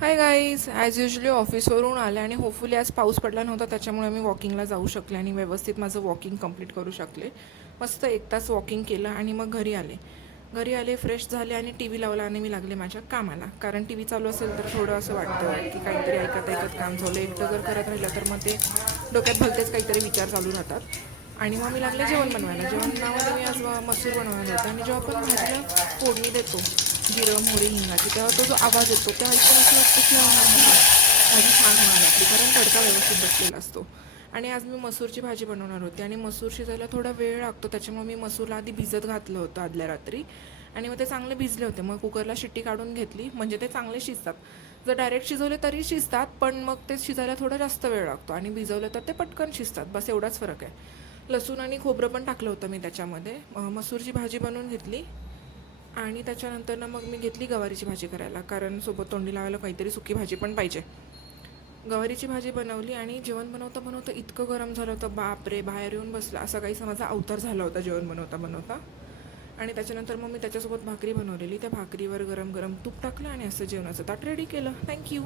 Hi guys, as usually ऑफिसवरून आले आणि hopefully आज पाऊस पडला नव्हता, त्याच्यामुळे मी वॉकिंगला जाऊ शकले आणि व्यवस्थित माझं वॉकिंग कंप्लीट करू शकले. मस्त 1 तास वॉकिंग केलं आणि मग घरी आले फ्रेश झाले आणि टी व्ही लावला आणि मी लागले माझ्या कामाला. कारण टी व्ही चालू असेल तर थोडं असं वाटतं की काहीतरी ऐकत ऐकत काम झालं. एकटं जर करत राहिलं तर मग ते डोक्यात भलतेच काहीतरी विचार चालू राहतात. आणि मग मी लागले जेवण बनवायला. जेवणामध्ये मी आज मसूर बनवणार होता आणि जेव्हा आपण भाजीला फोडणी देतो जिरं मोहरी हिंगाची, तेव्हा तो जो आवाज येतो त्या ऐकून असं वाटतं की भाजी छान होणार आपली, कारण तडका व्यवस्थित बसलेला असतो. आणि आज मी मसूरची भाजी बनवणार होती आणि मसूर शिजायला थोडा वेळ लागतो, त्याच्यामुळे मी मसूरला आधी भिजत घातलं होतं आदल्या रात्री आणि मग ते चांगले भिजले होते. मग कुकरला शिट्टी काढून घेतली, म्हणजे ते चांगले शिजतात. जर डायरेक्ट शिजवले तरी शिजतात, पण मग ते शिजायला थोडा जास्त वेळ लागतो आणि भिजवलं तर ते पटकन शिजतात. बस एवढाच फरक आहे. लसूण आणि खोबरं पण टाकलं होतं मी त्याच्यामध्ये. मसूरची भाजी बनवून घेतली आणि त्याच्यानंतर ना मग मी घेतली गवारीची भाजी करायला, कारण सोबत तोंडी लावायला काहीतरी सुकी भाजी पण पाहिजे. गवारीची भाजी बनवली आणि जेवण बनवता बनवता इतकं गरम झालं होतं, बाप रे, बाहेर येऊन बसलं असा काहीसा माझा अवतार झाला होता जेवण बनवता बनवता. आणि त्याच्यानंतर मग मी त्याच्यासोबत भाकरी बनवलेली, त्या भाकरीवर गरम गरम तूप टाकलं आणि असं जेवणाचं ताट रेडी केलं. थँक्यू.